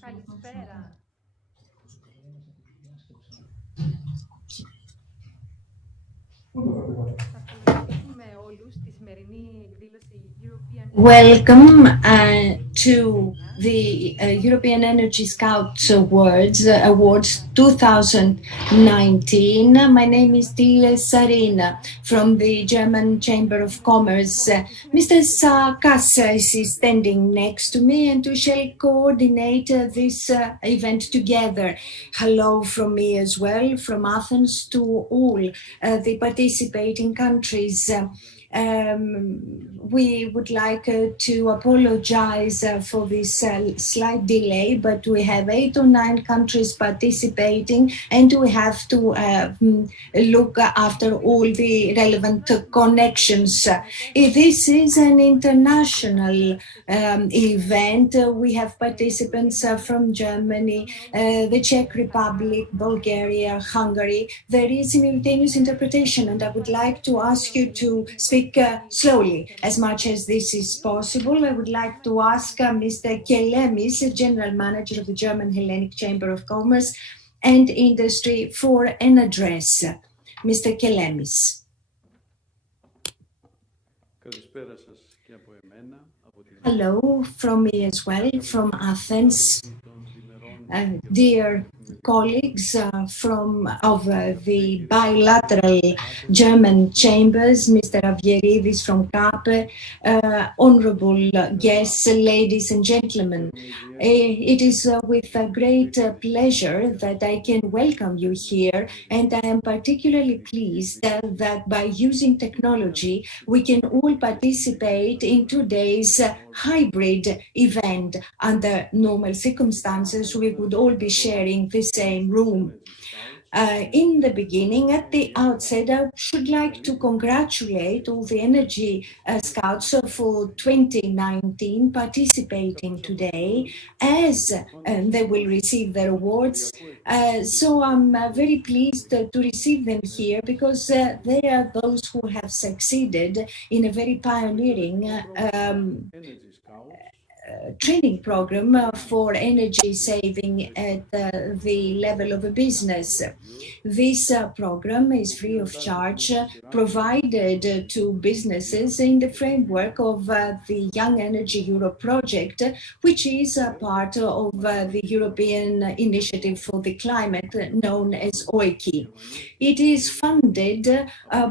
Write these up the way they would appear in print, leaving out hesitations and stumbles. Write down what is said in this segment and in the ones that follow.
Καλησπέρα. Welcome to the European Energy Scouts Awards 2019. My name is Dile Sarina from the German Chamber of Commerce. Mr. Sarkas is standing next to me and we shall coordinate this event together. Hello from me as well, from Athens to all the participating countries. We would like to apologize for this slight delay, but we have 8 or 9 countries participating and we have to look after all the relevant connections. This is an international event. We have participants from Germany, the Czech Republic, Bulgaria, Hungary. There is simultaneous interpretation and I would like to ask you to speak slowly as much as this is possible. I would like to ask Mr. Kelemis, General Manager of the German Hellenic Chamber of Commerce and Industry, for an address. Mr. Kelemis. Hello from me as well, from Athens. Dear colleagues of the bilateral German chambers, Mr. Avieridis from CAPE, honorable guests, ladies and gentlemen. It is with great pleasure that I can welcome you here, and I am particularly pleased that by using technology, we can all participate in today's hybrid event. Under normal circumstances, we would all be sharing the same room. In the beginning, at the outset, I should like to congratulate all the Energy Scouts for 2019 participating today, as they will receive their awards. So I'm very pleased to receive them here because they are those who have succeeded in a very pioneering training program for energy saving at the level of a business. This program is free of charge, provided to businesses in the framework of the Young Energy Europe project, which is a part of the European Initiative for the Climate, known as OIKI. It is funded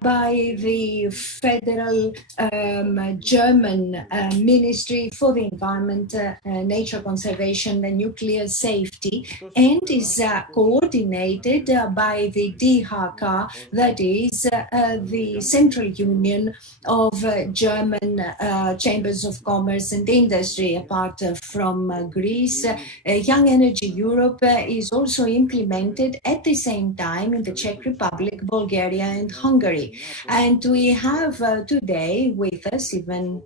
by the Federal German Ministry for the Environment, Nature Conservation and Nuclear Safety, and is coordinated by the DHK, that is the Central Union of German Chambers of Commerce and Industry. Apart from Greece, Young Energy Europe is also implemented at the same time in the Czech Republic, Bulgaria and Hungary. And we have today with us, even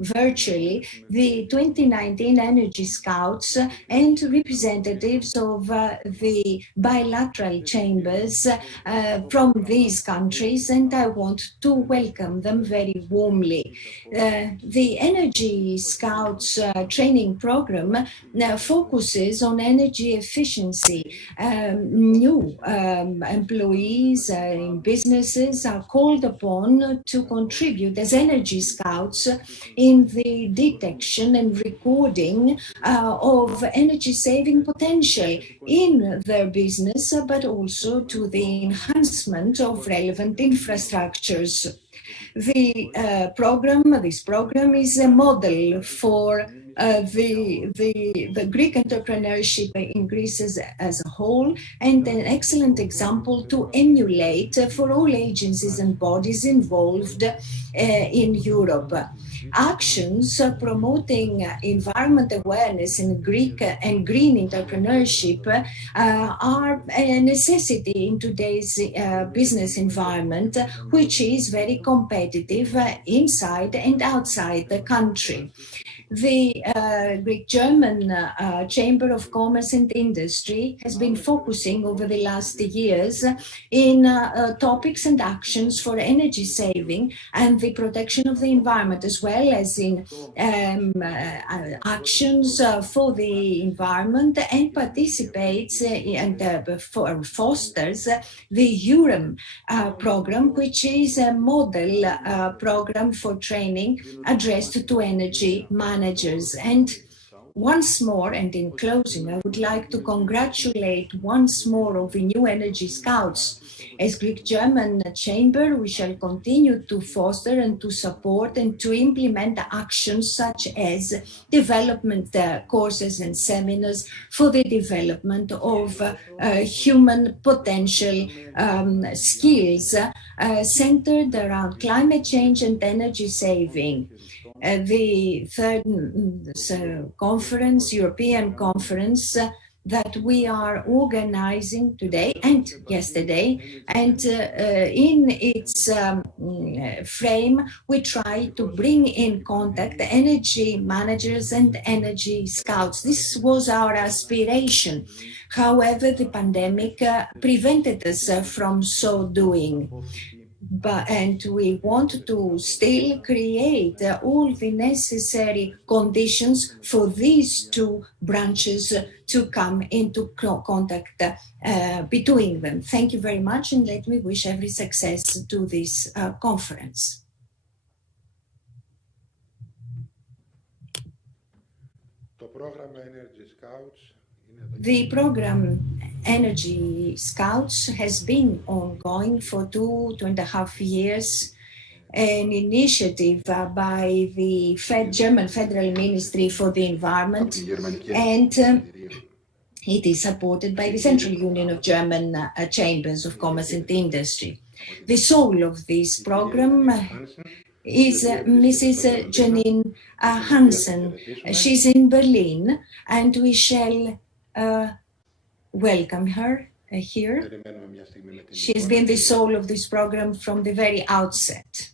virtually, the 2019 Energy Scouts and representatives of the bilateral chambers from these countries, and I want to welcome them very warmly. The Energy Scouts training program focuses on energy efficiency. New employees in businesses are called upon to contribute as Energy Scouts in the detection and recording of energy saving potential in their business, but also to the enhancement of relevant infrastructures. This program is a model for the Greek entrepreneurship in Greece as a whole, and an excellent example to emulate for all agencies and bodies involved in Europe. Actions promoting environment awareness in Greek and green entrepreneurship are a necessity in today's business environment, which is very competitive inside and outside the country. The Greek-German Chamber of Commerce and Industry has been focusing over the last years in topics and actions for energy saving and the protection of the environment, as well well as in actions for the environment, and participates and fosters the UREM program, which is a model program for training addressed to energy managers. And once more, and in closing, I would like to congratulate once more of the new Energy Scouts. As Greek-German Chamber, we shall continue to foster and to support and to implement actions such as development courses and seminars for the development of human potential skills centered around climate change and energy saving. The third conference, European conference, that we are organizing today and yesterday, and in its frame, we try to bring in contact energy managers and energy scouts. This was our aspiration. However, the pandemic prevented us from so doing. And we want to still create all the necessary conditions for these two branches to come into contact between them. Thank you very much, and let me wish every success to this conference. The program Energy Scouts has been ongoing for 2.5 years, an initiative by the German Federal Ministry for the Environment, and it is supported by the Central Union of German Chambers of Commerce and Industry. The soul of this program is Mrs. Janine Hansen. She's in Berlin, and we shall welcome her here. She's been the soul of this program from the very outset.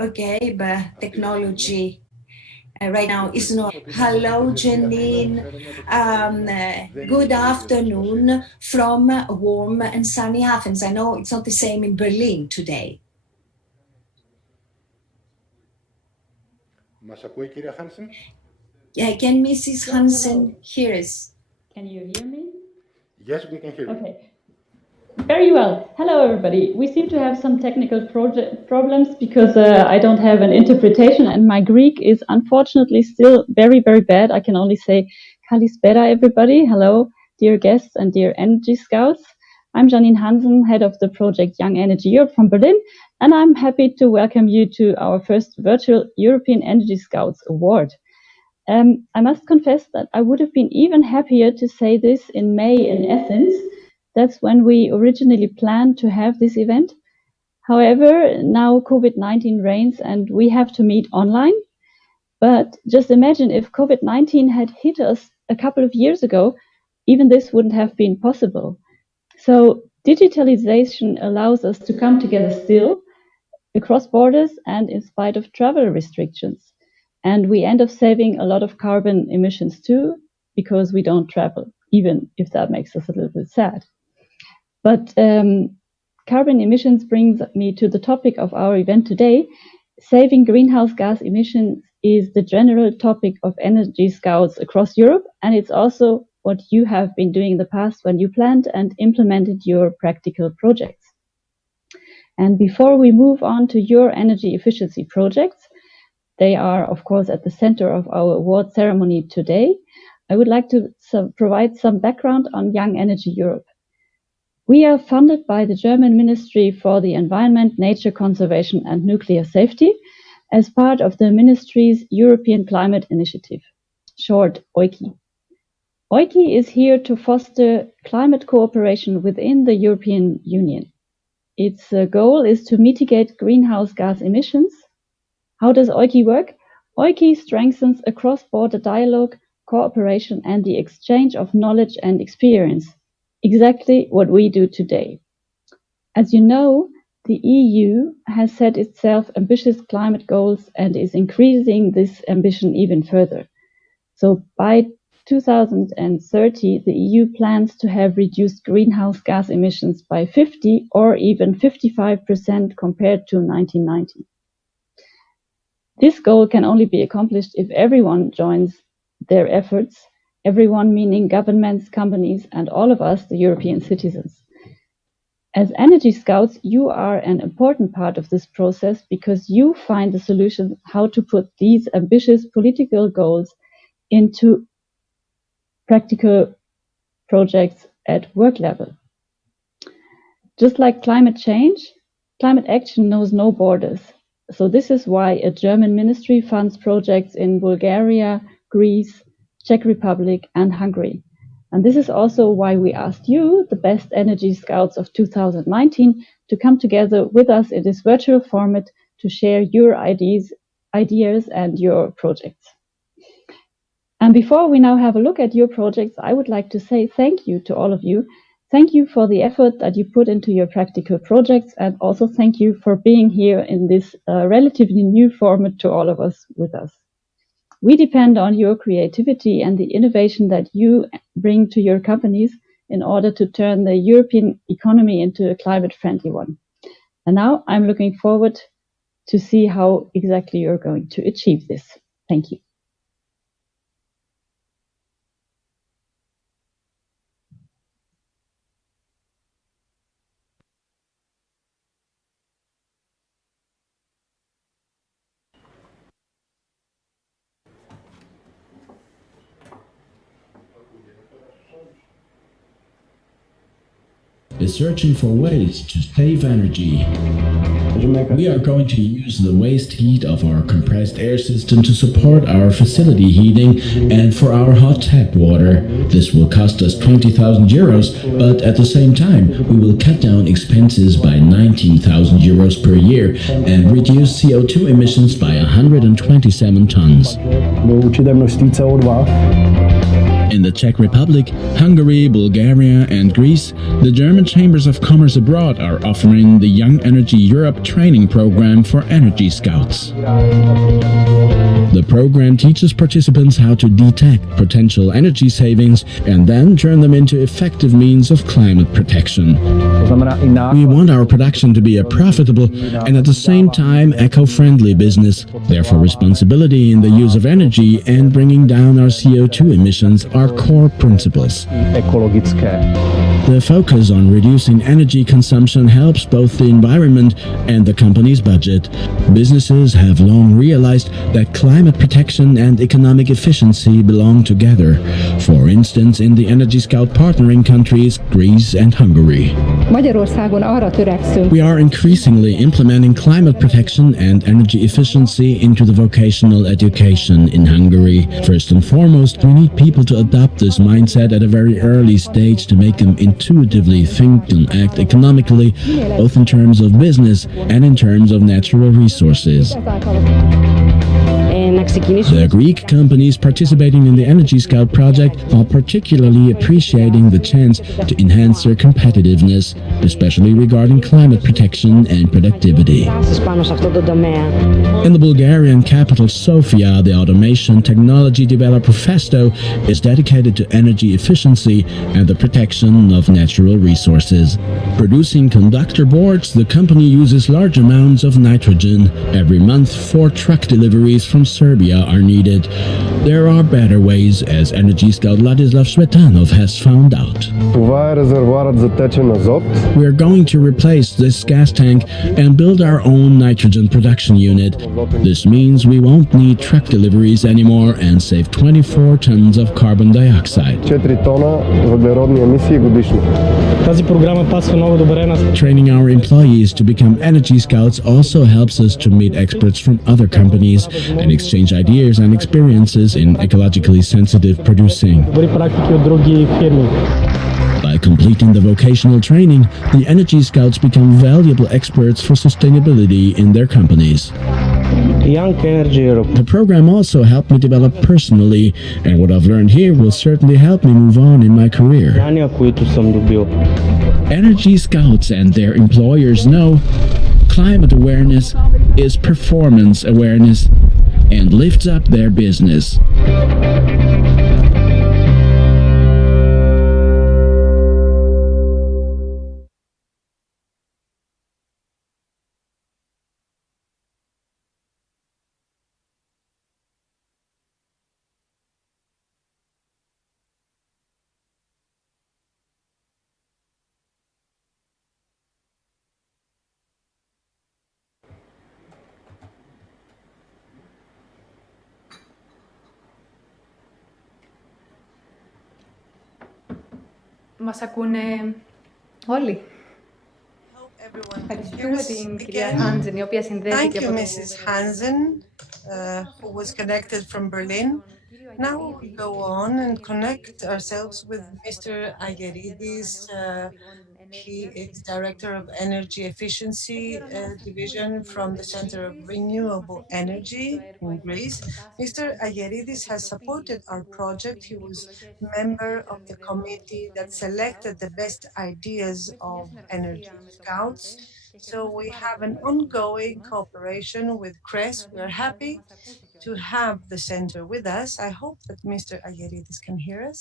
Okay, but technology right now is not. Hello, Janine. Good afternoon from warm and sunny Athens. I know it's not the same in Berlin today. Can Mrs. Hansen hear us? Can you hear me? Yes, we can hear you. Okay. Very well. Hello, everybody. We seem to have some technical problems because I don't have an interpretation, and my Greek is unfortunately still very, very bad. I can only say Kalispera, everybody. Hello, dear guests and dear Energy Scouts. I'm Janine Hansen, head of the project Young Energy Europe from Berlin, and I'm happy to welcome you to our first virtual European Energy Scouts Award. I must confess that I would have been even happier to say this in May in Athens. That's when we originally planned to have this event. However, now COVID-19 reigns and we have to meet online. But just imagine if COVID-19 had hit us a couple of years ago, even this wouldn't have been possible. So digitalization allows us to come together still across borders and in spite of travel restrictions. And we end up saving a lot of carbon emissions too, because we don't travel, even if that makes us a little bit sad. But carbon emissions brings me to the topic of our event today. Saving greenhouse gas emissions is the general topic of Energy Scouts across Europe, and it's also what you have been doing in the past when you planned and implemented your practical projects. And before we move on to your energy efficiency projects, they are, of course, at the center of our award ceremony today. I would like to provide some background on Young Energy Europe. We are funded by the German Ministry for the Environment, Nature Conservation and Nuclear Safety as part of the ministry's European Climate Initiative, short EUCI. EUCI is here to foster climate cooperation within the European Union. Its goal is to mitigate greenhouse gas emissions. How does EUCI work? EUCI strengthens a cross-border dialogue, cooperation, and the exchange of knowledge and experience, exactly what we do today. As you know, the EU has set itself ambitious climate goals and is increasing this ambition even further. So by 2030, the EU plans to have reduced greenhouse gas emissions by 50 or even 55% compared to 1990. This goal can only be accomplished if everyone joins their efforts, everyone meaning governments, companies, and all of us, the European citizens. As Energy Scouts, you are an important part of this process because you find the solution how to put these ambitious political goals into practical projects at work level. Just like climate change, climate action knows no borders. So this is why a German ministry funds projects in Bulgaria, Greece, Czech Republic, and Hungary. And this is also why we asked you, the best Energy Scouts of 2019, to come together with us in this virtual format to share your ideas and your projects. And before we now have a look at your projects, I would like to say thank you to all of you. Thank you for the effort that you put into your practical projects, and also thank you for being here in this relatively new format to all of us with us. We depend on your creativity and the innovation that you bring to your companies in order to turn the European economy into a climate-friendly one. And now I'm looking forward to see how exactly you're going to achieve this. Thank you. Is searching for ways to save energy. We are going to use the waste heat of our compressed air system to support our facility heating and for our hot tap water. This will cost us 20,000 euros, but at the same time, we will cut down expenses by 19,000 euros per year and reduce CO2 emissions by 127 tons. In the Czech Republic, Hungary, Bulgaria, and Greece, the German Chambers of Commerce Abroad are offering the Young Energy Europe training program for Energy Scouts. The program teaches participants how to detect potential energy savings and then turn them into effective means of climate protection. We want our production to be a profitable and at the same time eco-friendly business. Therefore, responsibility in the use of energy and bringing down our CO2 emissions are core principles. The focus on reducing energy consumption helps both the environment and the company's budget. Businesses have long realized that climate protection and economic efficiency belong together. For instance, in the Energy Scout partnering countries, Greece and Hungary. We are increasingly implementing climate protection and energy efficiency into the vocational education in Hungary. First and foremost, we need people to adopt this mindset at a very early stage to make them intuitively think and act economically, both in terms of business and in terms of natural resources. The Greek companies participating in the Energy Scout project are particularly appreciating the chance to enhance their competitiveness, especially regarding climate protection and productivity. In the Bulgarian capital Sofia, the automation technology developer Festo is dedicated to energy efficiency and the protection of natural resources. Producing conductor boards, the company uses large amounts of nitrogen. Every month, 4 truck deliveries from Serbia are needed. There are better ways, as Energy Scout Ladislav Svetanov has found out. We are going to replace this gas tank and build our own nitrogen production unit. This means we won't need truck deliveries anymore and save 24 tons of carbon dioxide. Training our employees to become Energy Scouts also helps us to meet experts from other companies and exchange ideas and experiences in ecologically sensitive producing. By completing the vocational training, the Energy Scouts become valuable experts for sustainability in their companies. The program also helped me develop personally, and what I've learned here will certainly help me move on in my career. Energy Scouts and their employers know climate awareness is performance awareness and lifts up their business. Μας ακούνε όλοι. Ευχαριστούμε την κυρία Hansen, η οποία συνδέθηκε από το Thank you, Mrs. Hansen, who was connected from Berlin. Now we go on and connect ourselves with Mr. Ageridis. He is Director of Energy Efficiency Division from the Center of Renewable Energy in Greece. Mr. Ageridis has supported our project. He was member of the committee that selected the best ideas of Energy Scouts. So we have an ongoing cooperation with CRES. We are happy to have the center with us. I hope that Mr. Ageridis can hear us.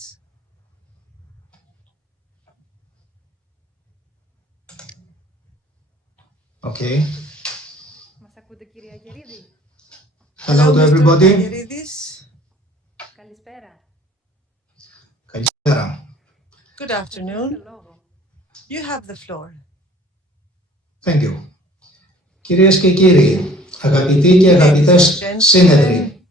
Okay. Hello to everybody. Καλησπέρα. Good afternoon. You have the floor. Thank you. Κυρίες και κύριοι, αγαπητοί και αγαπητές σύνεδροι,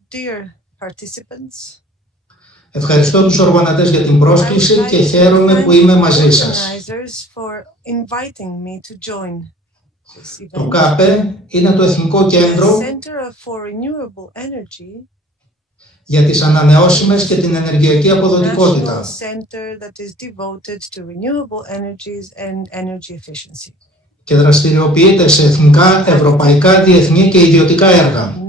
ευχαριστώ τους οργανωτές για την πρόσκληση και χαίρομαι που είμαι μαζί σας. Το ΚΑΠΕ είναι το Εθνικό Κέντρο για τις ανανεώσιμες και την ενεργειακή αποδοτικότητα. Και δραστηριοποιείται σε εθνικά, ευρωπαϊκά, διεθνή και ιδιωτικά έργα.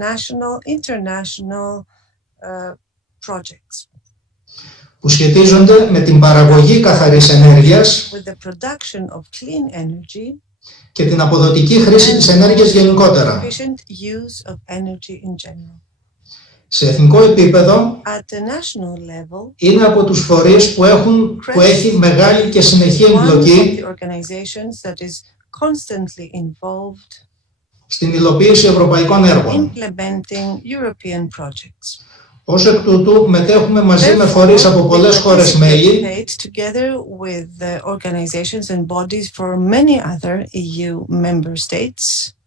Που σχετίζονται με την παραγωγή καθαρής ενέργειας και την αποδοτική χρήση της ενέργειας γενικότερα. Σε εθνικό επίπεδο, είναι από τους φορείς που έχει μεγάλη και συνεχή εμπλοκή στην υλοποίηση ευρωπαϊκών έργων. Ως εκ τούτου, μετέχουμε μαζί με φορείς από πολλές χώρες μέλη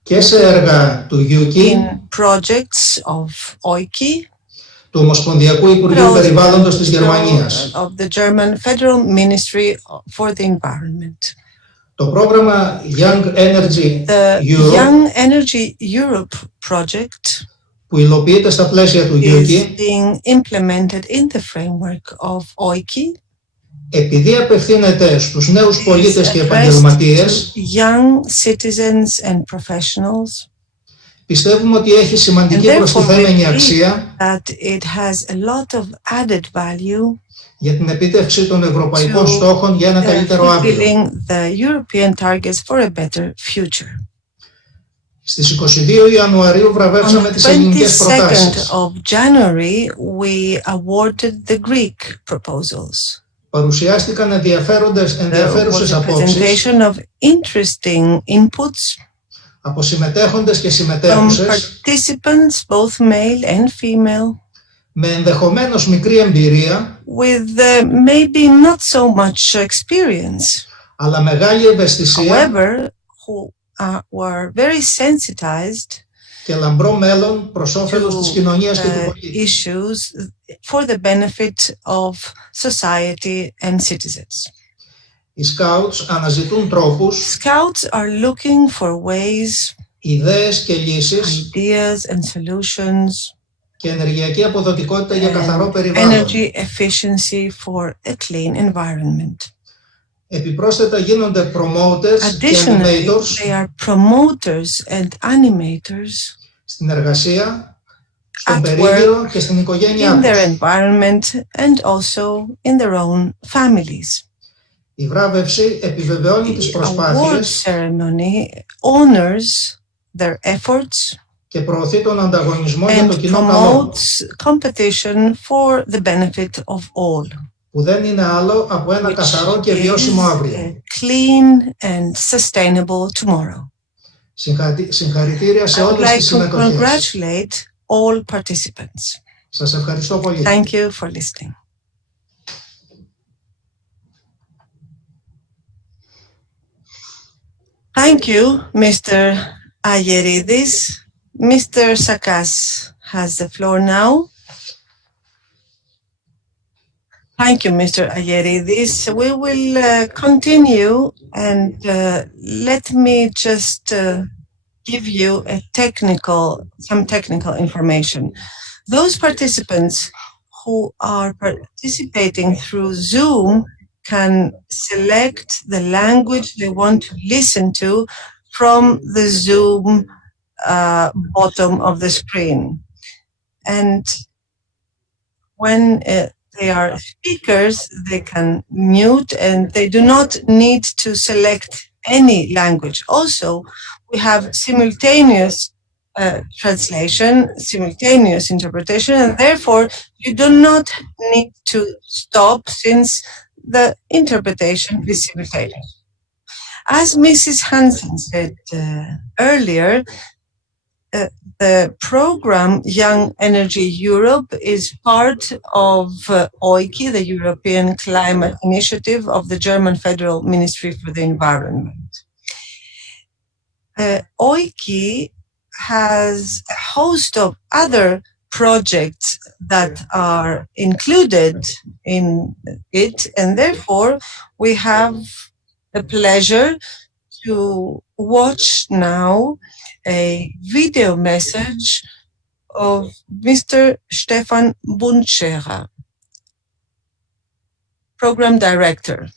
και σε έργα του OIKI, του Ομοσπονδιακού Υπουργείου Περιβάλλοντος της Γερμανίας. Το πρόγραμμα Young Energy Europe project που υλοποιείται στα πλαίσια του OIKI, επειδή απευθύνεται στους νέους πολίτες και επαγγελματίες, πιστεύουμε ότι έχει σημαντική προστιθέμενη αξία για την επίτευξη των ευρωπαϊκών στόχων για ένα καλύτερο αύριο. Στις 22 Ιανουαρίου βραβεύσαμε τις ελληνικές προτάσεις. Παρουσιάστηκαν ενδιαφέρουσες απόψεις από συμμετέχοντες και συμμετέχουσες με ενδεχομένως μικρή εμπειρία, αλλά μεγάλη ευαισθησία και λαμπρό μέλλον προς όφελος της κοινωνίας και του πολίτη. Οι Scouts αναζητούν τρόπους, ιδέες και λύσεις και ενεργειακή αποδοτικότητα για καθαρό περιβάλλον. Επιπρόσθετα γίνονται promoters και animators στην εργασία, στον περίγυρο και στην οικογένειά τους. Η βράβευση επιβεβαιώνει τις προσπάθειες και προωθεί τον ανταγωνισμό για το κοινό καλό, που δεν είναι άλλο από ένα καθαρό και βιώσιμο αύριο. Συγχαρητήρια σε όλες τις συμμετοχές. Σας ευχαριστώ πολύ. Thank you, Mr. Ageridis. Mr. Sakas has the floor now. Thank you, Mr. Ayeridis. We will continue, and let me just give you some technical information. Those participants who are participating through Zoom can select the language they want to listen to from the Zoom bottom of the screen. And when they are speakers, they can mute, and they do not need to select any language. Also, we have simultaneous translation, simultaneous interpretation, and therefore you do not need to stop since the interpretation is simultaneous. As Mrs. Hansen said earlier, the program Young Energy Europe is part of OIKI, the European Climate Initiative of the German Federal Ministry for the Environment. OIKI has a host of other projects that are included in it, and therefore we have the pleasure to watch now a video message of Mr. Stefan Bunscherer, Program Director.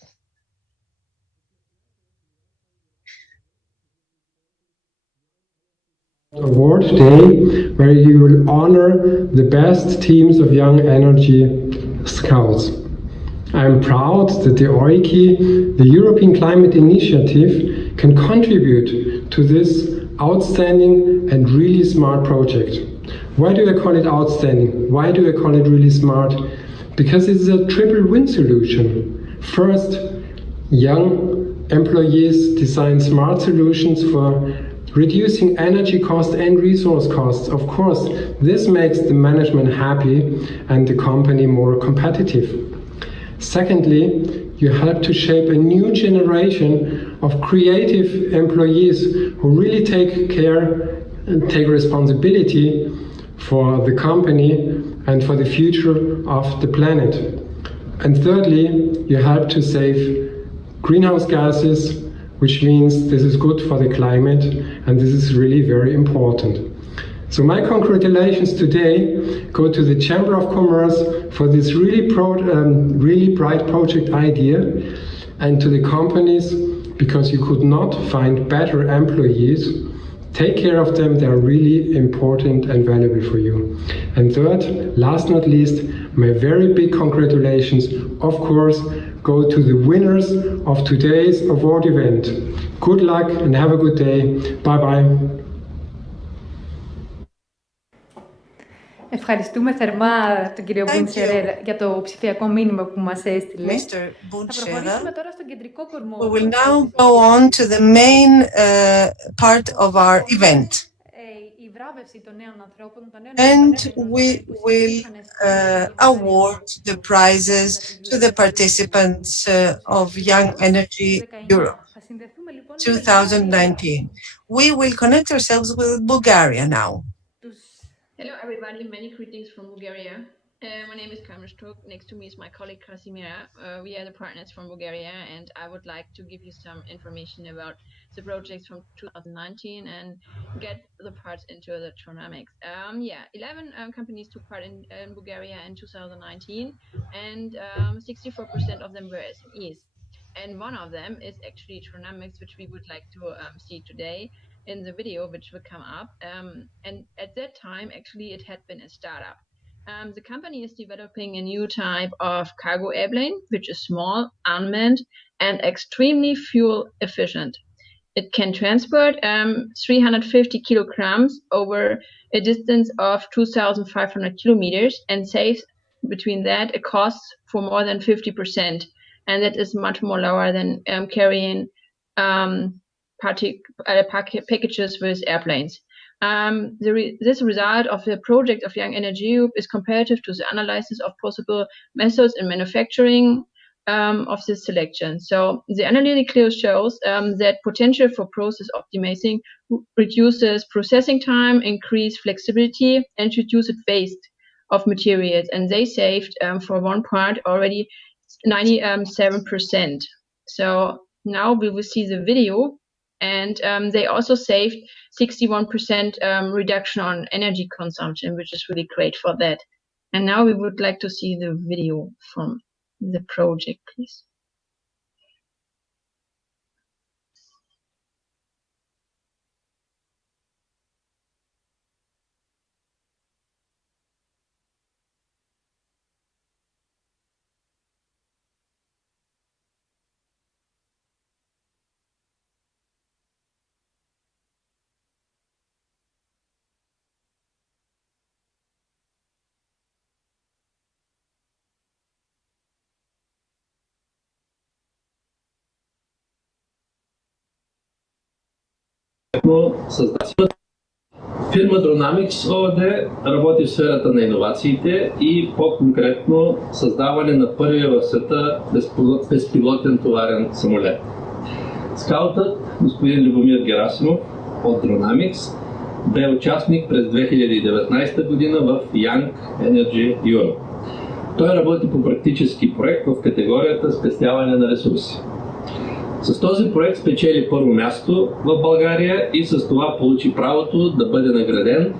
Award Day, where you will honor the best teams of young energy scouts. I am proud that the OIKI, the European Climate Initiative, can contribute to this outstanding and really smart project. Why do I call it outstanding? Why do I call it really smart? Because it's a triple win solution. First, young employees design smart solutions for reducing energy costs and resource costs. Of course, this makes the management happy and the company more competitive. Secondly, you help to shape a new generation of creative employees who really take care and take responsibility for the company and for the future of the planet. And thirdly, you help to save greenhouse gases, which means this is good for the climate, and this is really very important. So my congratulations today go to the Chamber of Commerce for this really bright project idea, and to the companies, because you could not find better employees. Take care of them, they are really important and valuable for you. And third, last not least, my very big congratulations, of course, go to the winners of today's award event. Good luck and have a good day. Bye bye. Ευχαριστούμε θερμά τον κύριο Bunscherer για το ψηφιακό μήνυμα που μας έστειλε. Θα προχωρήσουμε τώρα στον κεντρικό κορμό. We will now go on to the main part of our event. Η βράβευση των νέων ανθρώπων, And we will award the prizes to the participants of Young Energy Europe 2019. We will connect ourselves with Bulgaria now. Hello everybody, many greetings from Bulgaria. My name is Kamil Stuk. Next to me is my colleague Krasimira. We are the partners from Bulgaria, and I would like to give you some information about the projects from 2019 and get the parts into the dynamics. 11 companies took part in Bulgaria in 2019, and 64% of them were SMEs. And one of them is actually Tronamics, which we would like to see today in the video, which will come up. And at that time, actually, it had been a startup. The company is developing a new type of cargo airplane, which is small, unmanned, and extremely fuel efficient. It can transport 350 kilograms over a distance of 2,500 kilometers and saves between that a cost for more than 50%. And that is much more lower than carrying packages with airplanes. This result of the project of Young Energy Europe is comparative to the analysis of possible methods in manufacturing of this selection. So the analytical shows that potential for process optimizing reduces processing time, increase flexibility, and reduces waste of materials, and they saved for one part already 97%. So now we will see the video, and they also saved 61% reduction on energy consumption, which is really great for that. And now we would like to see the video from the project, please. Фирма Dronamics ООД работи в сферата на иновациите и по-конкретно създаване на първия в света безпилотен товарен самолет. Скаутът, господин Любомир Герасимов от Dronamics, бе участник през 2019 година в Young Energy Europe. Той работи по практически проект в категорията спестяване на ресурси. С този проект спечели първо място в България и с това получи правото да бъде награден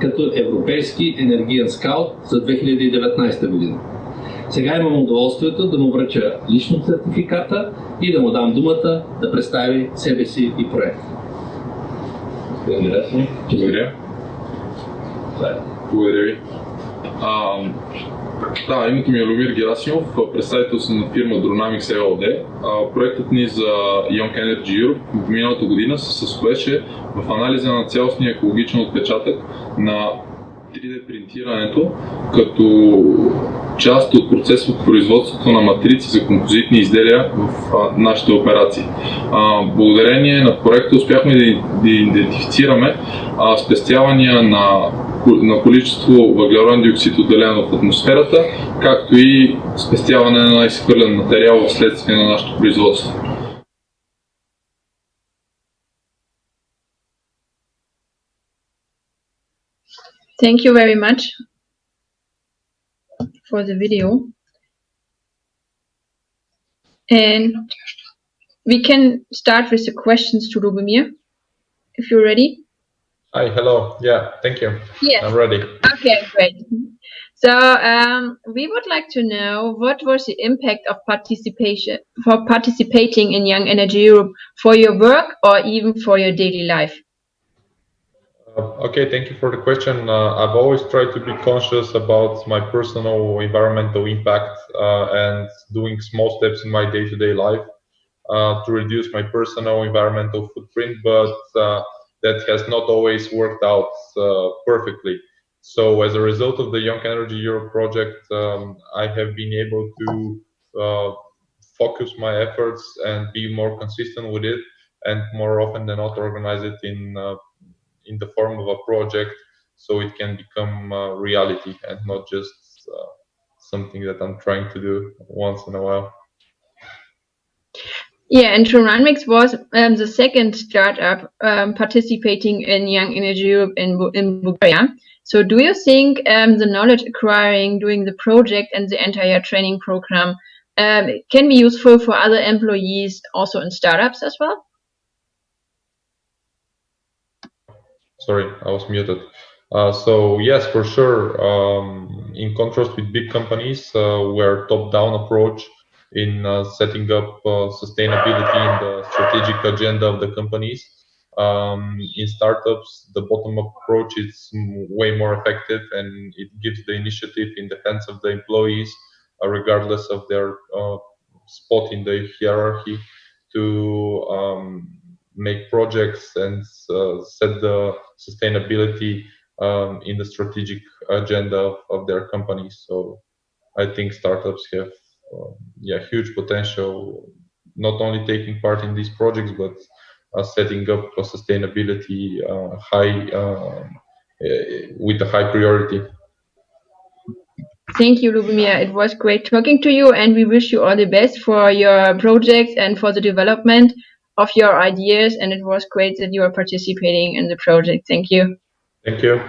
като Европейски енергиен скаут за 2019 година. Сега имам удоволствието да му връча лично сертификата и да му дам думата да представи себе си и проект. Благодаря. Благодаря ви. Да, името ми е Любомир Герасимов, представител съм на фирма Dronamics ЕОД. Проектът ни за Young Energy Europe миналата година се състоеше в анализа на цялостния екологичен отпечатък на 3D принтирането като част от процеса от производството на матрици за композитни изделия в нашите операции. Благодарение на проекта успяхме да идентифицираме спестявания на количество въглероден диоксид отделено в атмосферата, както и спестяване на изхвърлен материал вследствие на нашето производство. Thank you very much for the video. And we can start with the questions to Lubomir, if you're ready. Hi, hello. Yeah, thank you. Yes. I'm ready. Okay, great. So we would like to know what was the impact of participating in Young Energy Europe for your work or even for your daily life? Okay, thank you for the question. I've always tried to be conscious about my personal environmental impact and doing small steps in my day-to-day life to reduce my personal environmental footprint, but that has not always worked out perfectly. So as a result of the Young Energy Europe project, I have been able to focus my efforts and be more consistent with it, and more often than not organize it in the form of a project so it can become reality and not just something that I'm trying to do once in a while. Yeah, and Dronamics was the second startup participating in Young Energy Europe in Bulgaria. So do you think the knowledge acquiring during the project and the entire training program can be useful for other employees also in startups as well? Sorry, I was muted. So yes, for sure. In contrast with big companies, where top-down approach in setting up sustainability in the strategic agenda of the companies, in startups, the bottom-up approach is way more effective, and it gives the initiative in the hands of the employees, regardless of their spot in the hierarchy, to make projects and set the sustainability in the strategic agenda of their companies. So I think startups have huge potential, not only taking part in these projects, but setting up a sustainability with a high priority. Thank you, Lubomir. It was great talking to you, and we wish you all the best for your projects and for the development of your ideas. And it was great that you are participating in the project. Thank you. Thank you.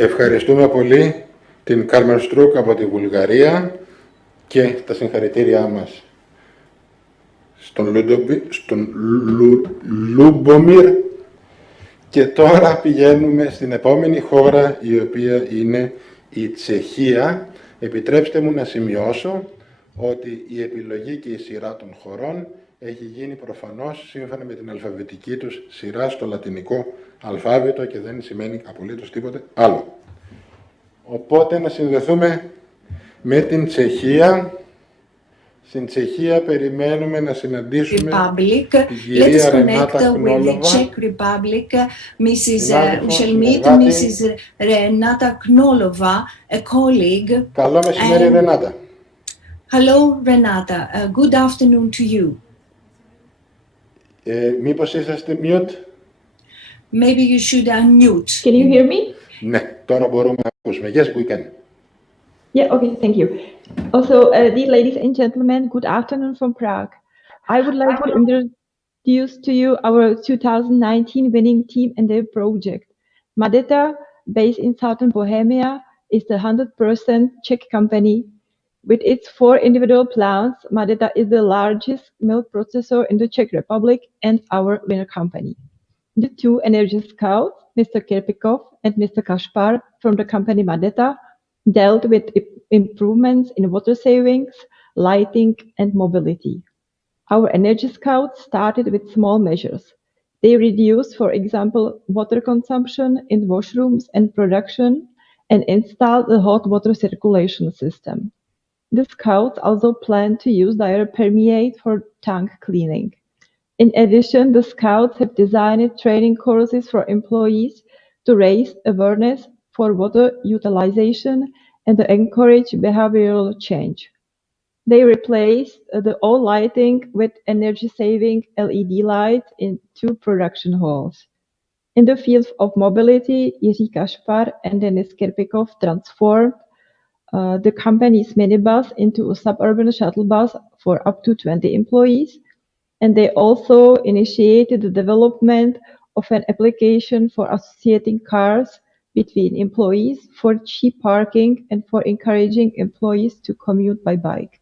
Ευχαριστούμε πολύ την Κάρμεν Στρούκ από τη Βουλγαρία και τα συγχαρητήριά μας στον Λούμπομιρ. Και τώρα πηγαίνουμε στην επόμενη χώρα, η οποία είναι η Τσεχία. Επιτρέψτε μου να σημειώσω ότι η επιλογή και η σειρά των χωρών έχει γίνει προφανώς σύμφωνα με την αλφαβητική τους σειρά στο λατινικό αλφάβητο και δεν σημαίνει απολύτως τίποτε άλλο. Οπότε να συνδεθούμε με την Τσεχία. Στην Τσεχία περιμένουμε να συναντήσουμε την κυρία Ρενάτα Κνόλοβα. We shall meet Mrs. Renata Knolova, a colleague. Καλό μεσημέρι, Ρενάτα. Hello, Renata. Good afternoon to you. Μήπως είσαστε mute? Maybe you should unmute. Can you hear me? Ναι, τώρα μπορούμε να ακούσουμε. Yes, we can. Yeah, okay, thank you. Also, dear ladies and gentlemen, good afternoon from Prague. I would like to introduce to you our 2019 winning team and their project. Madeta, based in southern Bohemia, is the 100% Czech company. With its 4 individual plants, Madeta is the largest milk processor in the Czech Republic and our winner company. The 2 energy scouts, Mr. Kirpikov and Mr. Kaspar from the company Madeta, dealt with improvements in water savings, lighting, and mobility. Our energy scouts started with small measures. They reduced, for example, water consumption in washrooms and production, and installed the hot water circulation system. The scouts also plan to use diapermeate for tank cleaning. In addition, the scouts have designed training courses for employees to raise awareness for water utilization and to encourage behavioral change. They replaced the old lighting with energy-saving LED lights in 2 production halls. In the field of mobility, Jiří Kaspar and Denis Kirpikov transformed the company's minibus into a suburban shuttle bus for up to 20 employees, and they also initiated the development of an application for associating cars between employees for cheap parking and for encouraging employees to commute by bike.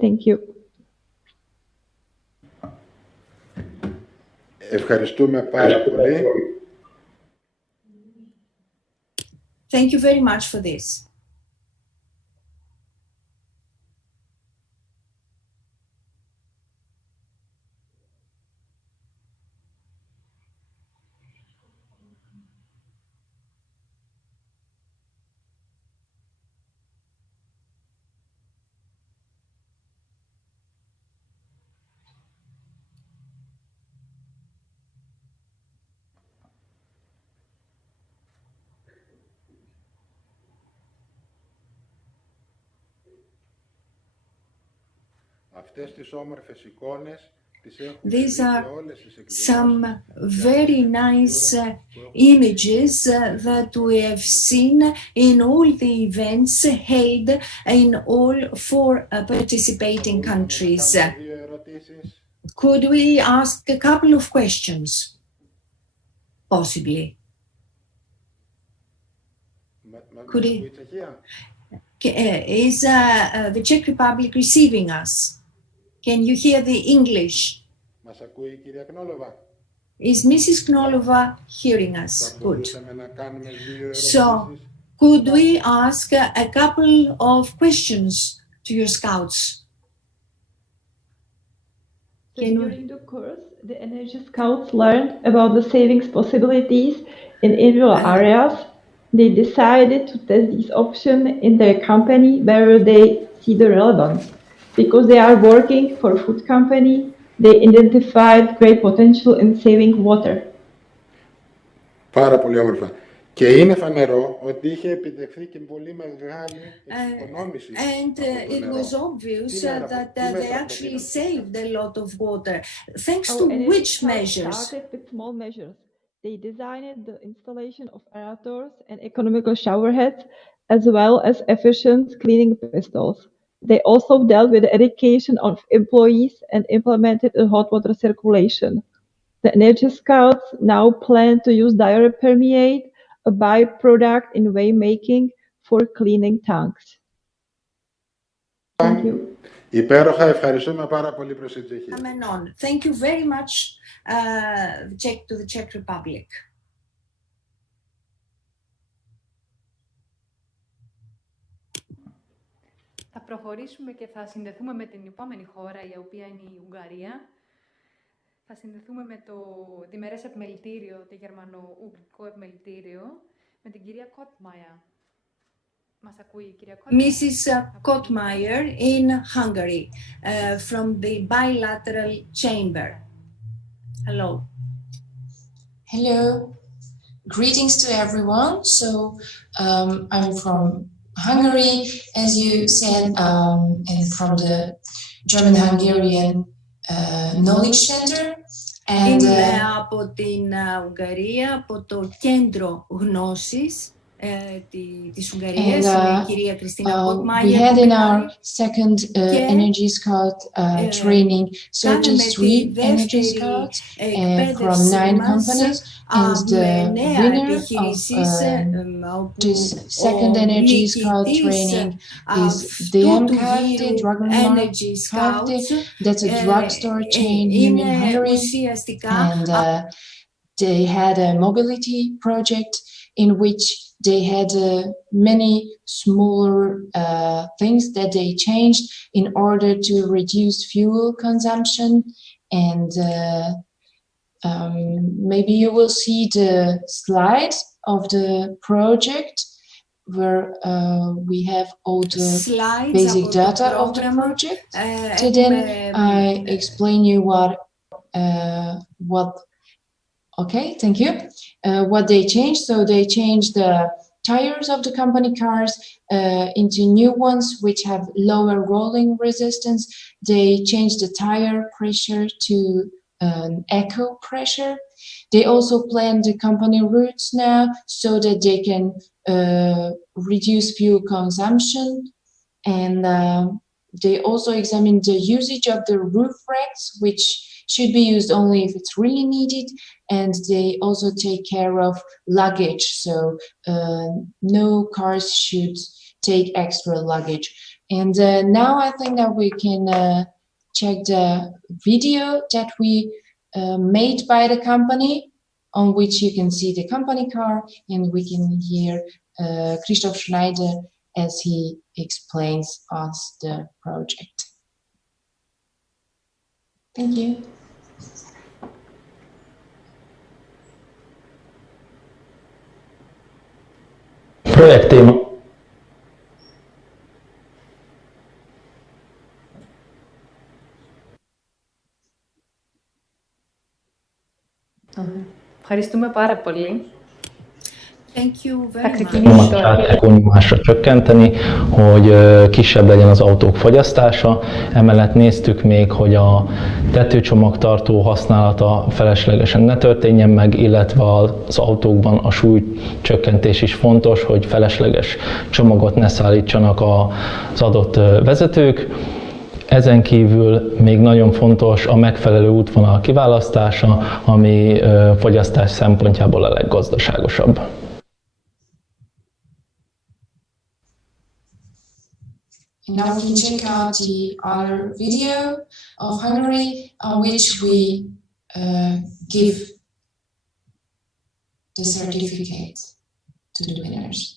Thank you. Ευχαριστούμε πάρα πολύ. Thank you very much for this. Αυτές τις όμορφες εικόνες These are some very nice images that we have seen in all the events held in all 4 participating countries. Could we ask a couple of questions? Possibly. Could he, is the Czech Republic receiving us? Can you hear the English? Is Mrs. Knolova hearing us? Good. So, could we ask a couple of questions to your scouts? During the course, the energy scouts learned about the savings possibilities in individual areas. They decided to test these options in their company where they see the relevance. Because they are working for a food company, they identified great potential in saving water. Πάρα πολύ όμορφα. Και είναι φανερό ότι είχε επιτευχθεί και πολύ μεγάλη εξοικονόμηση. And it was obvious that they actually saved a lot of water. Thanks to which measures? Started with small measures. They designed the installation of aerators and economical shower heads, as well as efficient cleaning pistols. They also dealt with the education of employees and implemented a hot water circulation. The energy scouts now plan to use diapermeate a byproduct in way-making for cleaning tanks. Thank you. Υπέροχα, ευχαριστούμε πάρα πολύ προς την Τσεχία. Thank you very much to the Czech Republic. Θα προχωρήσουμε και θα συνδεθούμε με την επόμενη χώρα, η οποία είναι η Ουγγαρία. Θα συνδεθούμε με το διμερές επιμελητήριο, το γερμανο-ουγγρικό επιμελητήριο, με την κυρία Κότμαια. Μας ακούει η κυρία Κότμαια? Mrs. Kottmeyer in Hungary, from the bilateral chamber. Hello. Hello. Greetings to everyone. So I'm from Hungary, as you said, and from the German-Hungarian Knowledge Center. And από την Ουγγαρία, από το κέντρο γνώσης της Ουγγαρίας, η κυρία Κριστίνα Κότμαια. We had in our second Energy Scout training 33 Energy Scouts from 9 companies, and the winner of this second Energy Scout training is DM-Kft, Dragonmark-Kft. That's a drugstore chain here in Hungary, and they had a mobility project in which they had many smaller things that they changed in order to reduce fuel consumption. And maybe you will see the slides of the project where we have all the basic data of the project. So then I explain you what okay, thank you. What they changed, so they changed the tires of the company cars into new ones which have lower rolling resistance. They changed the tire pressure to echo pressure. They also plan the company routes now so that they can reduce fuel consumption, and they also examine the usage of the roof racks, which should be used only if it's really needed, and they also take care of luggage, so no cars should take extra luggage. And now I think that we can check the video that we made by the company, on which you can see the company car, and we can hear Christoph Schneider as he explains us the project. Thank you. Projekttéma. Ευχαριστούμε πάρα πολύ. Θα ξεκινήσουμε τώρα. Elnyomásra csökkenteni, hogy kisebb legyen az autók fogyasztása. Emellett néztük még, hogy a tetőcsomagtartó használata feleslegesen ne történjen meg, illetve az autókban a súlycsökkentés is fontos, hogy felesleges csomagot ne szállítsanak az adott vezetők. Ezen kívül még nagyon fontos a megfelelő útvonal kiválasztása, ami fogyasztás szempontjából a leggazdaságosabb. Now we can check out the other video of Hungary, on which we give the certificate to the winners.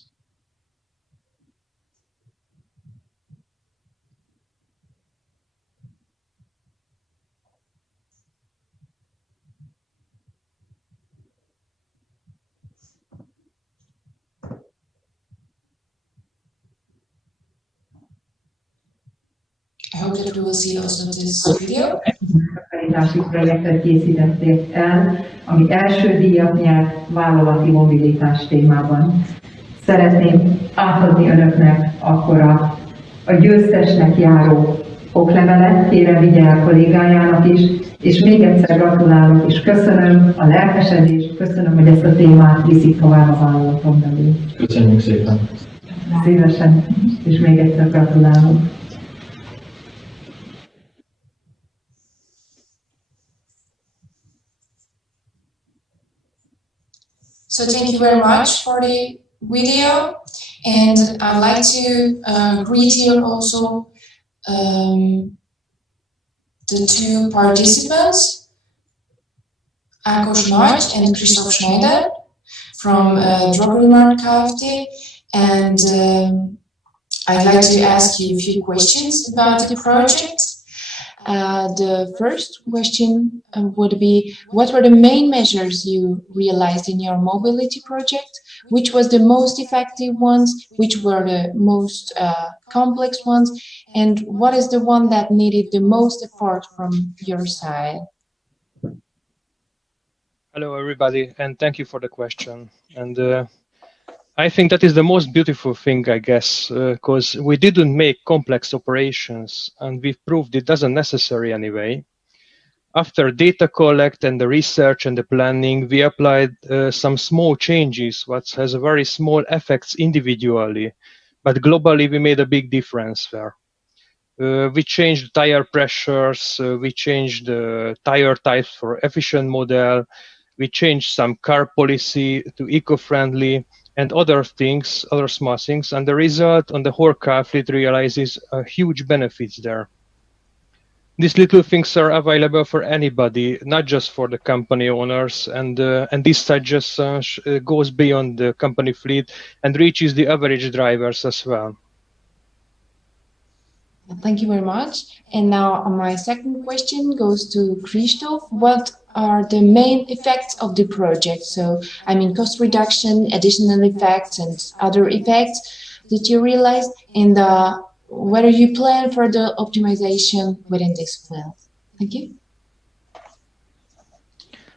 I hope that we will see also this video. Projektet készítették el, ami első díjat nyert vállalati mobilitás témában. Szeretném átadni önöknek akkor a győztesnek járó oklevelet, kérem vigye el kollégájának is, és még egyszer gratulálok, és köszönöm a lelkesedést, köszönöm, hogy ezt a témát viszik tovább a vállalaton belül. Köszönjük szépen! Szívesen, és még egyszer gratulálok. So thank you very much for the video, and I'd like to greet here also the two participants, Akos Nagy and Christoph Schneider from Drogermarkt, and I'd like to ask you a few questions about the project. The first question would be, what were the main measures you realized in your mobility project? Which was the most effective ones? Which were the most complex ones? And what is the one that needed the most effort from your side? Hello, everybody, and thank you for the question. And I think that is the most beautiful thing, I guess, because we didn't make complex operations, and we've proved it doesn't necessary anyway. After data collect and the research and the planning, we applied some small changes, what has a very small effects individually, but globally we made a big difference there. We changed tire pressures, we changed the tire types for efficient model, we changed some car policy to eco-friendly, and other things, other small things, and the result on the whole car fleet realizes a huge benefits there. These little things are available for anybody, not just for the company owners, and this side just goes beyond the company fleet and reaches the average drivers as well. Thank you very much. And now my second question goes to Christoph. What are the main effects of the project? So, I mean, cost reduction, additional effects, and other effects that you realized, and whether you plan for the optimization within this field. Thank you.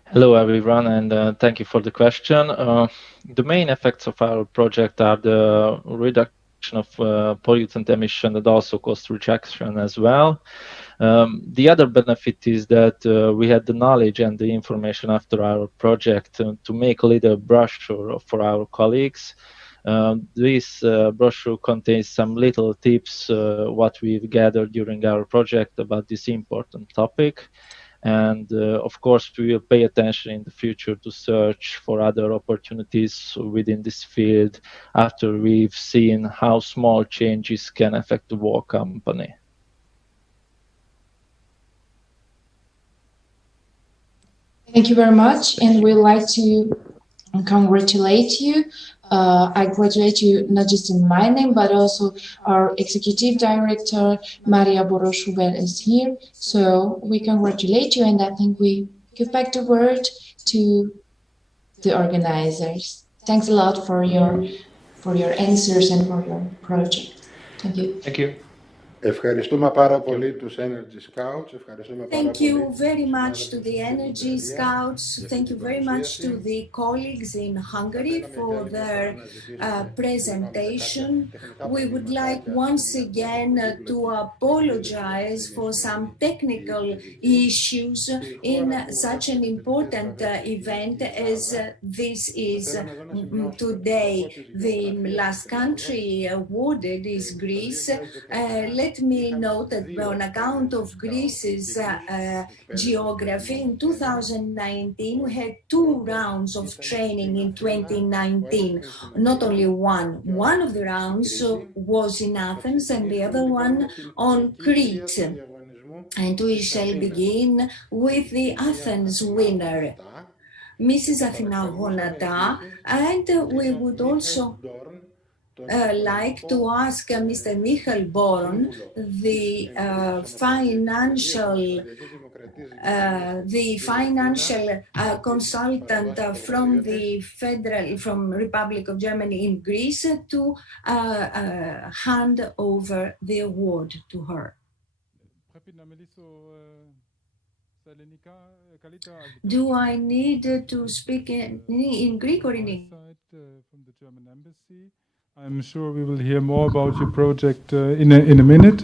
Hello everyone, and thank you for the question. The main effects of our project are the reduction of pollutant emission and also cost reduction as well. The other benefit is that we had the knowledge and the information after our project to make a little brochure for our colleagues. This brochure contains some little tips what we've gathered during our project about this important topic. And of course, we will pay attention in the future to search for other opportunities within this field after we've seen how small changes can affect the whole company. Thank you very much, and we'd like to congratulate you. I congratulate you not just in my name, but also our executive director, Maria Boroshuber, is here. So we congratulate you, and I think we give back the word to the organizers. Thanks a lot for your answers and for your project. Thank you. Thank you. Ευχαριστούμε πάρα πολύ τους Energy Scouts. Thank you very much to the Energy Scouts. Thank you very much to the colleagues in Hungary for their presentation. We would like once again to apologize for some technical issues in such an important event as this is today. The last country awarded is Greece. Let me note that on account of Greece's geography, in 2019 we had 2 rounds of training in 2019, not only one. One of the rounds was in Athens and the other one on Crete. And we shall begin with the Athens winner, Mrs. Athina Gholata, and we would also like to ask Mr. Michael Boron, the financial consultant from Republic of Germany in Greece, to hand over the award to her. Do I need to speak in Greek or in English? From the German Embassy. I'm sure we will hear more about your project in a minute,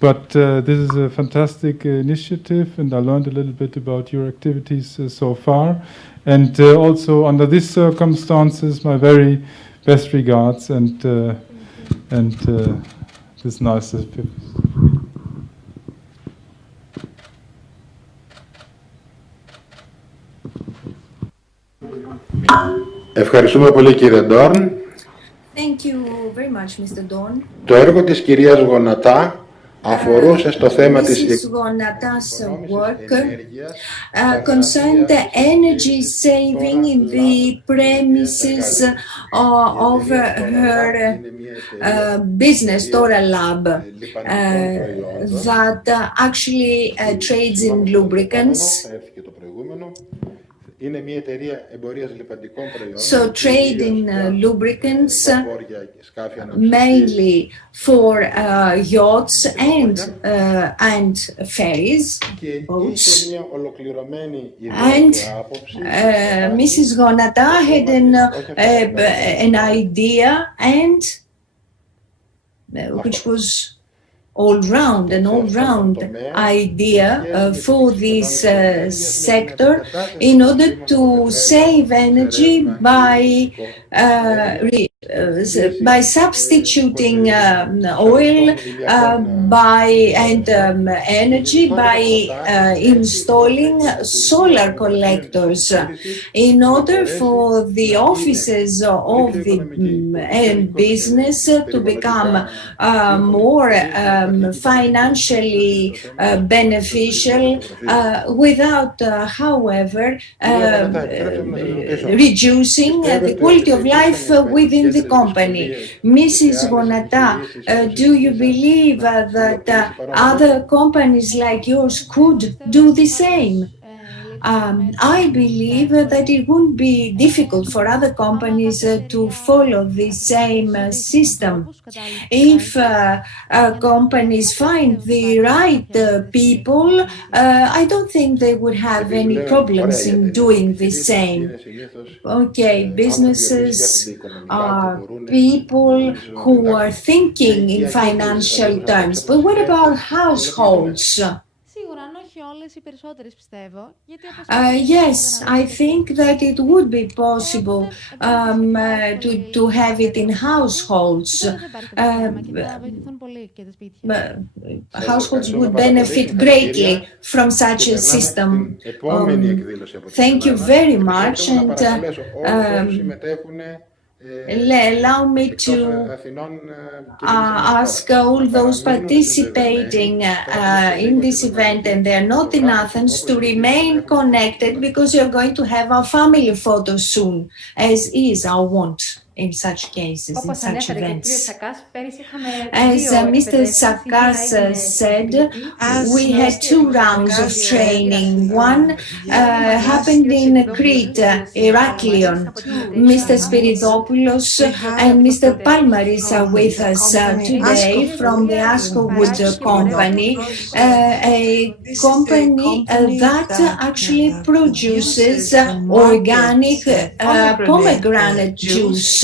but this is a fantastic initiative, and I learned a little bit about your activities so far. And also under these circumstances, my very best regards and this nice. Ευχαριστούμε πολύ κύριε Ντόρν. Thank you very much, Mr. Dorn. Το έργο της κυρίας Γονατά αφορούσε στο θέμα της Mrs. Gonata's work concerned the energy saving in the premises of her business, Tora Lab, that actually trades in lubricants. Είναι μια εταιρεία εμπορίας λιπαντικών προϊόντων. So trade in lubricants, mainly for yachts and ferries, boats. And Mrs. Gonata had an idea and which was an all-round idea for this sector in order to save energy by substituting oil and energy by installing solar collectors in order for the offices of the business to become more financially beneficial without, however, reducing the quality of life within the company. Mrs. Gonata, do you believe that other companies like yours could do the same? I believe that it wouldn't be difficult for other companies to follow the same system. If companies find the right people, I don't think they would have any problems in doing the same. Okay, businesses are people who are thinking in financial terms, but what about households? Yes, I think that it would be possible to have it in households. Households would benefit greatly from such a system. Thank you very much, and allow me to ask all those participating in this event and they are not in Athens to remain connected, because you're going to have our family photos soon, as is our want in such cases, in such events. As Mr. Sakas said, we had 2 rounds of training. One happened in Crete, Heraklion. Mr. Spiridopoulos and Mr. Palmaris are with us today from the Ascowood company, a company that actually produces organic pomegranate juice.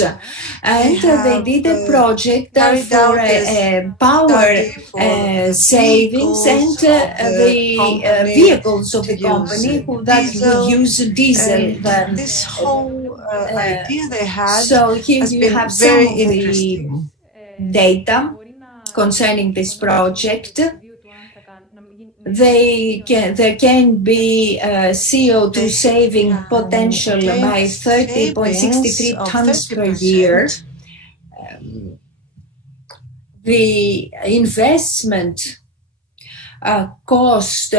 And they did a project for power savings and the vehicles of the company that would use diesel. This whole idea they had so here has you been have some very of the data concerning this project. There can be CO2 saving potential by 30.63 tons per year. The investment cost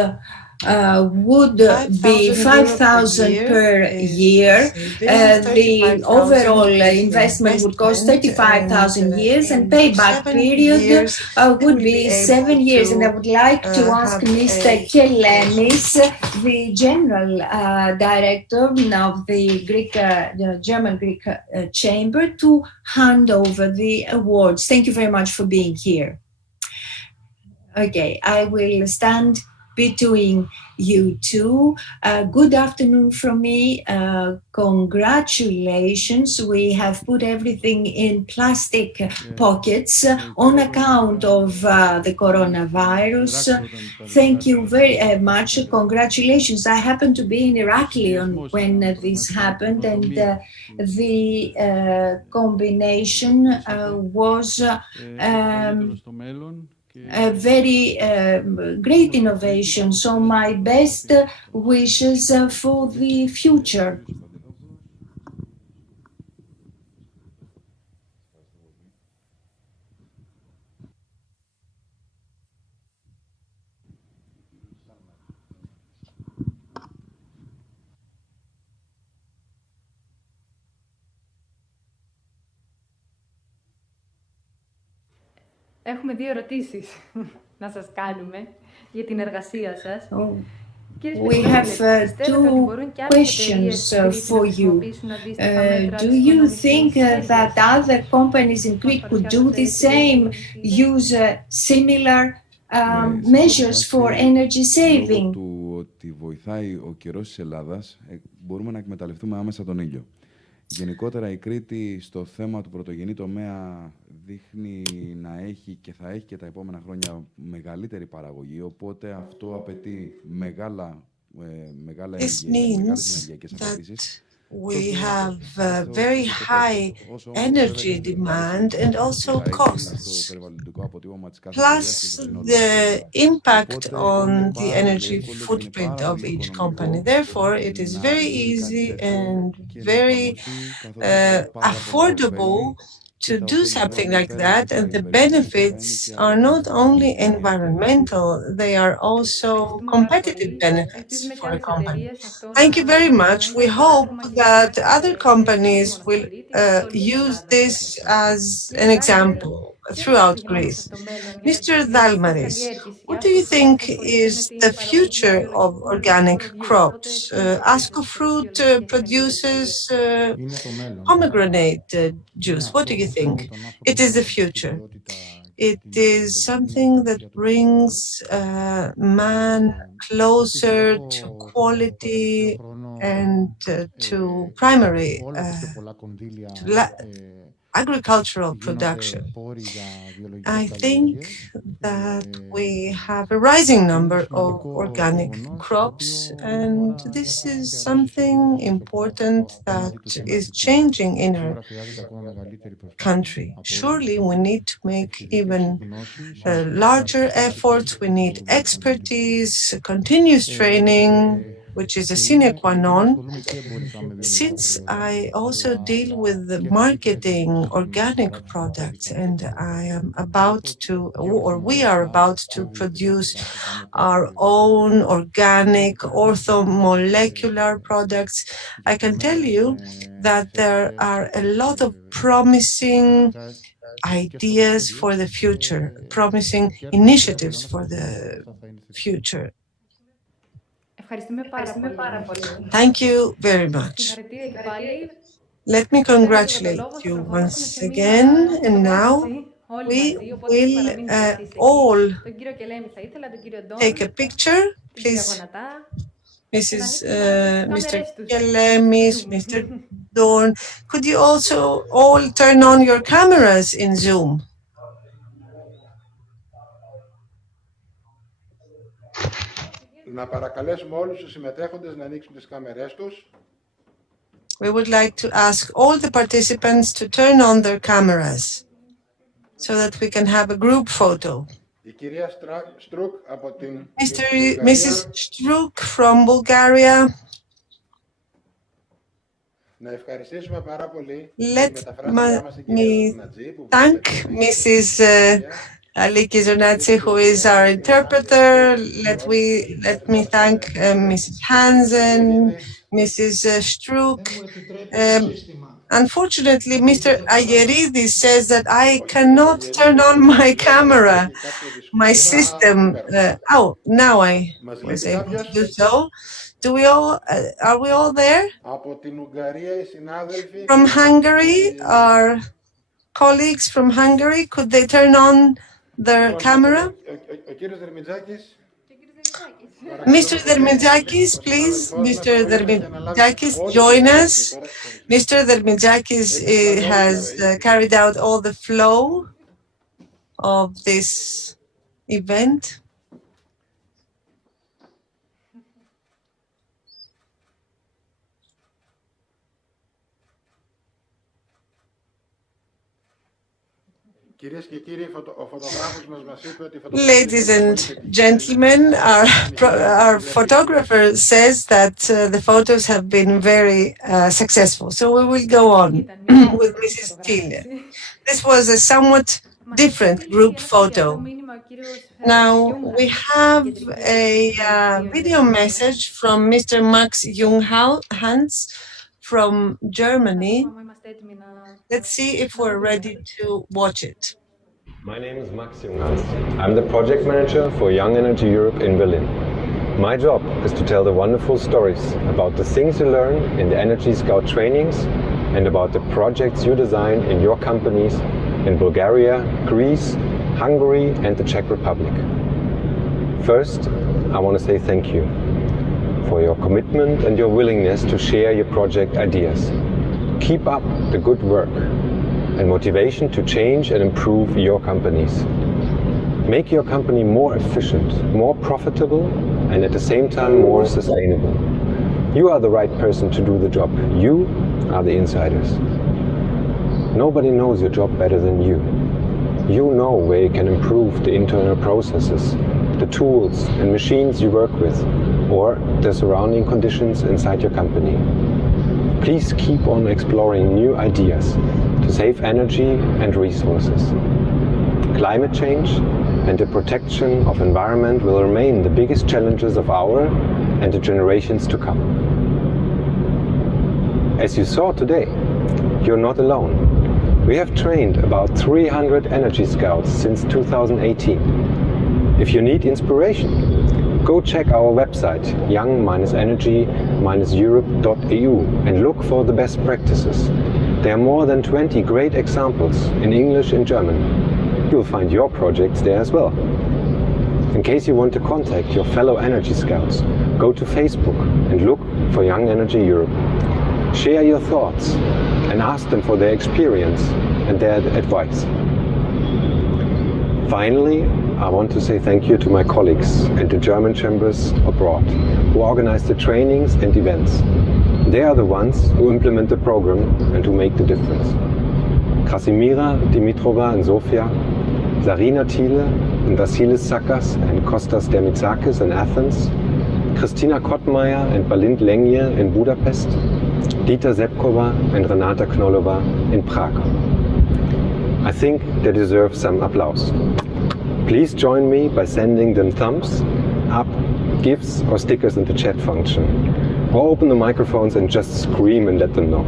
would be 5,000 per year. The overall investment would cost 35,000 years, and payback period would be 7 years. And I would like to ask Mr. Kelemis, the General Director of the German-Greek Chamber, to hand over the awards. Thank you very much for being here. Okay, I will stand between you two. Good afternoon from me. Congratulations. We have put everything in plastic pockets on account of the coronavirus. Thank you very much. Congratulations. I happened to be in Heraklion when this happened, and the combination was a very great innovation. So my best wishes for the future. Έχουμε δύο ερωτήσεις να σας κάνουμε για την εργασία σας. We have two questions for you. Do you think that other companies in Greece could do the same, use similar measures for energy saving? Λόγω του ότι βοηθάει ο καιρός της Ελλάδας, μπορούμε να εκμεταλλευτούμε άμεσα τον ήλιο. Γενικότερα η Κρήτη στο θέμα του πρωτογενή τομέα δείχνει να έχει και θα έχει και τα επόμενα χρόνια μεγαλύτερη παραγωγή, οπότε αυτό απαιτεί μεγάλα This means that we have very high energy demand and also costs, plus the impact on the energy footprint of each company. Therefore, it is very easy and very affordable to do something like that, and the benefits are not only environmental, they are also competitive benefits for a company. Thank you very much. We hope that other companies will use this as an example throughout Greece. Mr. Dalmaris, what do you think is the future of organic crops? Asco fruit produces pomegranate juice. What do you think? It is the future. It is something that brings man closer to quality and to primary agricultural production. I think that we have a rising number of organic crops, and this is something important that is changing in our country. Surely we need to make even larger efforts. We need expertise, continuous training, which is a sine qua non. Since I also deal with the marketing organic products, and I am about to, or we are about to produce our own organic orthomolecular products, I can tell you that there are a lot of promising ideas for the future, promising initiatives for the future. Thank you very much. Let me congratulate you once again, and now we will all take a picture, please. Mr. Kelemis, Mr. Dorn, could you also all turn on your cameras in Zoom? Να παρακαλέσουμε όλους τους συμμετέχοντες να ανοίξουν τις κάμερές τους. We would like to ask all the participants to turn on their cameras so that we can have a group photo. Η κυρία Στρούκ από την Mrs. Struk from Bulgaria. Να ευχαριστήσουμε πάρα πολύ. Let me thank Mrs. Aliki Zonatsi, who is our interpreter. Let me thank Mrs. Hansen, Mrs. Struk. Unfortunately, Mr. Ayeridis says that I cannot turn on my camera. My system. Now I was able to do so. Are we all there? From Hungary, our colleagues from Hungary, could they turn on their camera? Mr. Dermidzakis, please. Mr. Dermidzakis, join us. Mr. Dermidzakis has carried out all the flow of this event. Ladies and gentlemen, our photographer says that the photos have been very successful. So we will go on with Mrs. Tille. This was a somewhat different group photo. Now we have a video message from Mr. Max Junghans from Germany. Let's see if we're ready to watch it. My name is Max Junghans. I'm the project manager for Young Energy Europe in Berlin. My job is to tell the wonderful stories about the things you learn in the Energy Scout trainings and about the projects you design in your companies in Bulgaria, Greece, Hungary and the Czech Republic. First, I want to say thank you for your commitment and your willingness to share your project ideas. Keep up the good work and motivation to change and improve your companies. Make your company more efficient, more profitable, and at the same time more sustainable. You are the right person to do the job. You are the insiders. Nobody knows your job better than you. You know where you can improve the internal processes, the tools and machines you work with, or the surrounding conditions inside your company. Please keep on exploring new ideas to save energy and resources. Climate change and the protection of environment will remain the biggest challenges of our and the generations to come. As you saw today, you're not alone. We have trained about 300 Energy Scouts since 2018. If you need inspiration, go check our website young-energy-europe.eu and look for the best practices. There are more than 20 great examples in English and German. You'll find your projects there as well. In case you want to contact your fellow Energy Scouts, go to Facebook and look for Young Energy Europe. Share your thoughts and ask them for their experience and their advice. Finally, I want to say thank you to my colleagues and the German chambers abroad who organize the trainings and events. They are the ones who implement the program and who make the difference. Krasimira Dimitrova in Sofia, Sarina Thiele and Vasilis Sakas and Kostas Dermitsakis in Athens, Christina Kottmeier and Balint Lengje in Budapest, Dita Zepkova and Renata Knollova in Prague. I think they deserve some applause. Please join me by sending them thumbs up, gifs or stickers in the chat function. Or open the microphones and just scream and let them know.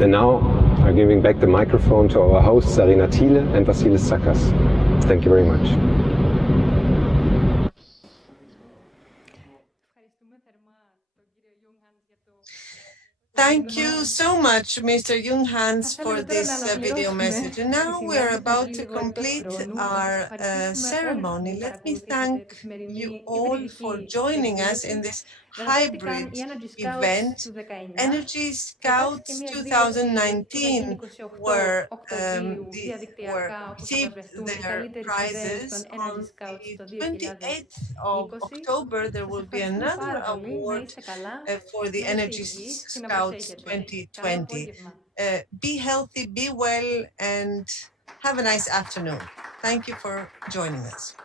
And now I'm giving back the microphone to our hosts Sarina Thiele and Vasilis Sakas. Thank you very much. Thank you so much, Mr. Junghans, for this video message. And now we are about to complete our ceremony. Let me thank you all for joining us in this hybrid event. Energy Scouts 2019 received their prizes. On the 28th of October, there will be another award for the Energy Scouts 2020. Be healthy, be well, and have a nice afternoon. Thank you for joining us.